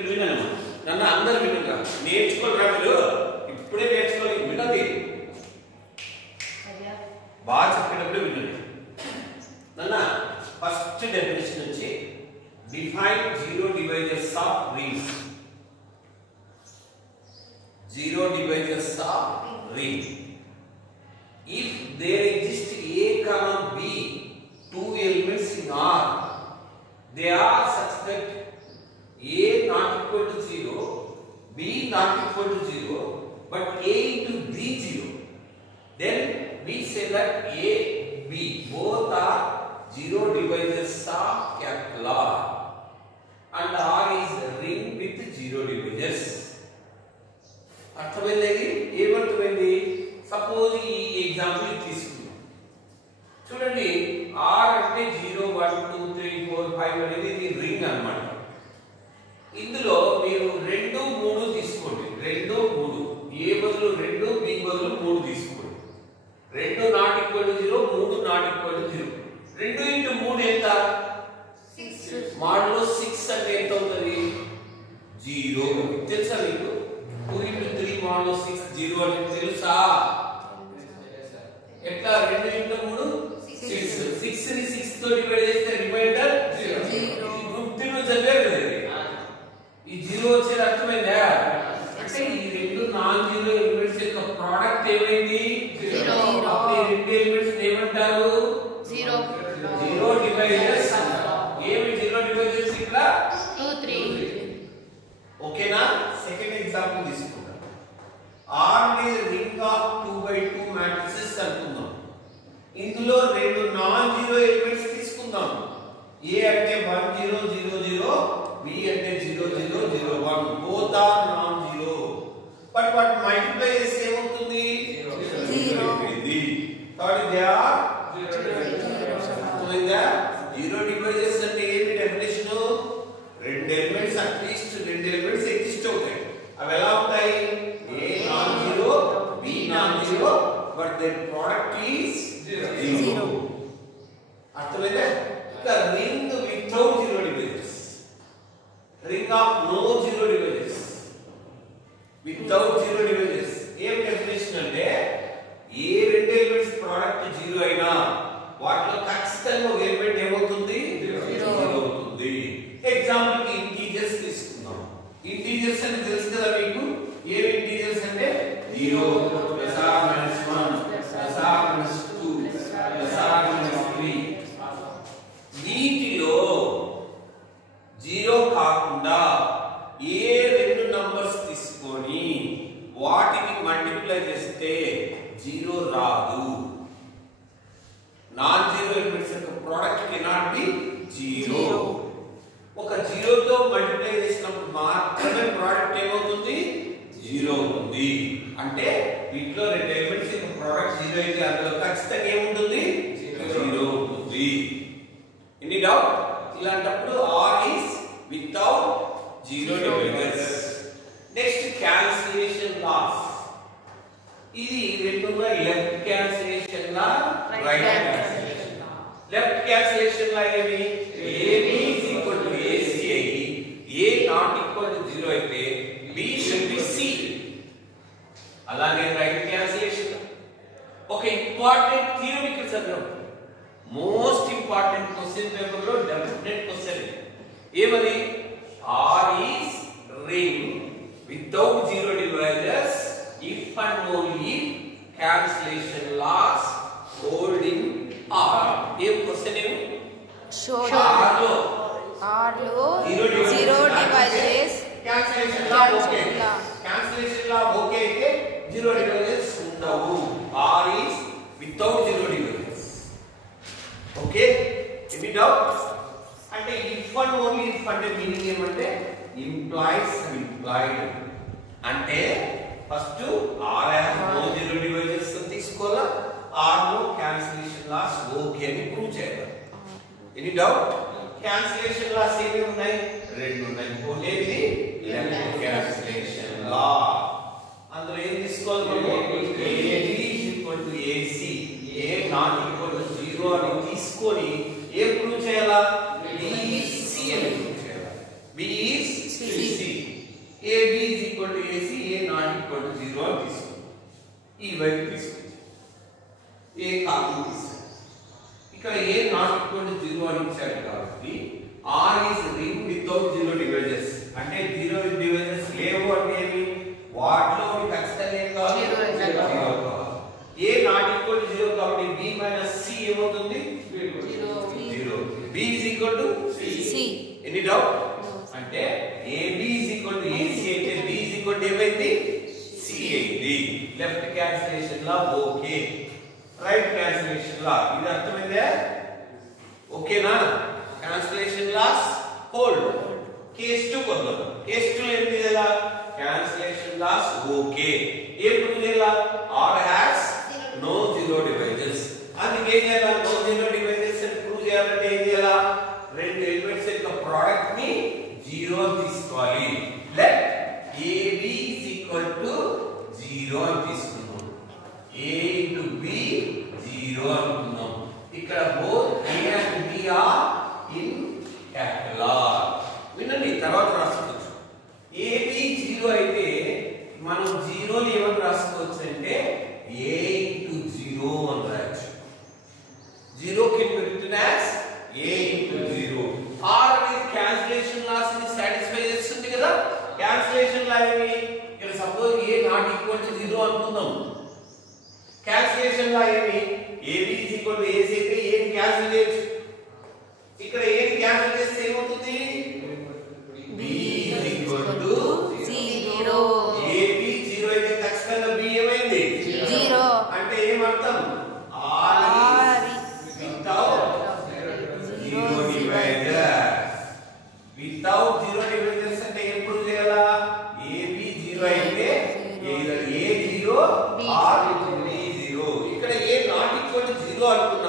ఇక్కడ వినండి నన్ను అందరూ వినుగా నేర్చుకోరా మీరు ఇప్పుడే నేర్చుకోవాలి వినండి బాగా చెప్పేటప్పుడు వినండి నన్న ఫస్ట్ డెఫినేషన్ వచ్చి define zero divisors of rings zero divisors of ring. If there exist A comma B, two elements in R, they are such that A not equal to 0, B not equal to 0, but A into B 0. Then we say that A, B both are zero divisors of capital R, and R is a ring with zero divisors. అర్థమైంది ఏమర్థమైంది suppose ఈ example తీసుకుందాం చూడండి are అంటే 0 1 2 3 4 5 అనేది ఇది ring అన్నమాట ఇందులో మీరు 2 3 తీసుకోండి 2 3 ఏ బదులు 2 బి బదులు 3 తీసుకోండి 2 not equal to 0 3 not equal to 0 2 into 3 ఎంత 6 మాడ్యులో 6 అంటే ఎంత అవుతుంది 0 తెలుసా మీకు 2 into 3 modulo 6 0 అంటే తెలుసా ఎట్లా 2 into 3 6 6 ని 6 తో డివైడ్ చేస్తే రిమైండర్ 0 గ్రూప్ 3 లో చదివారు కదా ఈ 0 వచ్చేది అర్థమైందా అంటే ఈ రెండు నాన్ జీరో ఎలిమెంట్స్ యొక్క ప్రోడక్ట్ ఏమైంది 0 అప్పుడు ఈ రెండు ఎలిమెంట్స్ ఏమంటారు 0 డివైజర్స్ ఏమి 0 డివైజర్స్ ఇక్కడ 2 3 ఓకేనా సెకండ్ ఎగ్జాంపుల్ తీసుకుందాం R ని రింగ్ ఆఫ్ 2 by 2 మాట్రిసెస్ అనుకుందాం ఇందులో రెండు నాన్ జీరో ఎలిమెంట్స్ తీసుకుందాం A అంటే 1 0 0 0 B అంటే 0 0 0 1 both are non zero but what multiply చేస్తే ఏమవుతుంది 0 ఇది కాబట్టి they are 0 డివైజర్స్ అంటే ఏమి డెఫినిషన్ రెండు ఎలిమెంట్స్ అట్లీస్ట్ రెండు ఎలిమెంట్స్ ఎగ్జిస్ట్ అవుతాయి అవి ఎలా ఉంటాయి A non zero B non zero but their product is 0 అర్థమైందా ఇక ring without zero divisors ring of no zero divisors without zero divisors ఏం డెఫినేషన్ అంటే ఏ రెండు ఎలిమెంట్స్ ప్రొడక్ట్ 0 అయినా వాటిలో ఖచ్చితంగా ఒక ఎలిమెంట్ ఏమవుతుంది 0 అవుతుంది ఎగ్జాంపుల్ కి ఇంటీజర్స్ తీసుకుందాం ఇంటీజర్స్ అంటే తెలుసు కదా మీకు ఏ ఇంటీజర్స్ అంటే 0 plus or minus 1 plus or minus 2 plus or minus 3 వీటిలో 0 కాకుండా ఏ రెండు నంబర్స్ తీసుకొని వాటిని మల్టిప్లై చేస్తే 0 రాదు నాన్ జీరో ఎలిమెంట్స్ యొక్క ప్రోడక్ట్ కెనాట్ బి 0 ఒక 0 తో మల్టిప్లై చేసినప్పుడు మాత్రమే ప్రోడక్ట్ ఏమవుతుంది 0 అవుతుంది అంటే వీటిలో రెండు ఎలిమెంట్స్ యొక్క ప్రోడక్ట్ 0 అయితే అందులో ఖచ్చితంగా ఏముంటుంది 0 ఉంటుంది ఎనీ డౌట్ ఇలాంటప్పుడు R is without zero divisors next cancellation loss ఇది రెండుగా లెఫ్ట్ క్యాన్సిలేషన్ లా రైట్ క్యాన్సిలేషన్ లా లెఫ్ట్ క్యాన్సిలేషన్ లా ఏమి AB is equal to AC అయ్యి A not equal to 0 అయితే B should be C అలాగే రైట్ క్యాన్సిలేషన్ ఒక important theoretical subject most important question paper లో definite question ఏమది R is ring without zero divisors if and only cancellation laws hold in R A question ఏమి show R లో zero divisors cancellation law okay cancellation law okay అయితే zero divisors ఉండవు R is without zero divisors okay any doubt అంటే if and only if అంటే meaning ఏమంటే implies implied అంటే first R has no zero divisors తీసుకోవాలా R లో cancellation laws okay అని prove చేయాలి ఎనీ డౌట్ cancellation laws ఏమేమి ఉన్నాయి రెండు ఉన్నాయి ఒకటి లెఫ్ట్ క్యాన్సిలేషన్ లా అందులో ఏం తీసుకోవాలి మనం AD AC A not equal to 0 అని తీసుకొని ఏం ప్రూవ్ చేయాలా B is C అని ప్రూవ్ చేయాలి B is C equal to AC A not equal to 0 అని తీసుకుంటాం. ఈ వైపు తీసుకుంటాం. ఏ కామన్ తీసాం. ఇక్కడ ఏ నాట్ ఈక్వల్ టు 0 అని ఇచ్చారు కాబట్టి R is ring without 0 divisors. అంటే 0 divisors లేవు అంటే ఏమి? వాటిలో ఖచ్చితంగా ఏం కావాలి? 0 కావాలి. ఏ నాట్ ఈక్వల్ టు 0 కాబట్టి b మైనస్ c ఏమవుతుంది? 0. b is equal to c. Any doubt? అంటే ab is equal to ac అయితే b is equal to ఏమైంది? c అయింది. Left cancellation law okay, right cancellation law ఇది అర్థమైందా? ఓకేనా? Cancellation laws hold. కేస్ 2 కొద్దాం. Case 2 ఏం చేయాలా? Cancellation laws okay. ఏ ప్రూవ్ చేయాలా? r has no 0 divisors. అందుకే ఏం చేయాలా? no 0 divisors అని ప్రూవ్ చేయాలంటే ఏం చేయాలా? రెండు ఎలిమెంట్స్ యొక్క ప్రోడక్ట్ ని 0 అని తీసుకోవాలి. Let ab is equal to 0 అని తీసుకున్నాం. a into b 0 అనుకున్నాం. ఇక్కడ both a and b are in capital R. వినండి, తర్వాత రాసుకోవచ్చు. ab 0 అయితే మనం 0 ని ఏమని రాసుకోవచ్చు అంటే a into 0 అని రాయొచ్చు. 0 can be written as a into 0. R అనేది క్యాన్సిలేషన్ లాస్ ని సాటిస్ఫై చేస్తుంది కదా. క్యాన్సిలేషన్ లా ఏమి? ఇక్కడ suppose a not equal to 0 అనుకుందాం. క్యాన్సిలేషన్ లా ఏమి? ab is equal to ac అయితే a ని క్యాన్సిల్ చేయొచ్చు. ఇక్కడ a ని క్యాన్సిల్ చేస్తే ఏమవుతుంది? b is equal to 0. ab 0 అయితే ఖచ్చితంగా b ఏమైంది? 0. అంటే ఏమర్థం? r without 0 divisors. Without 0 divisors అంటే ఏం ప్రూవ్ చేయాలా? ab 0 అయితే either a 0 or b 0. ఇక్కడ a నాట్ ఈక్వల్ టు 0 అనుకుందాం.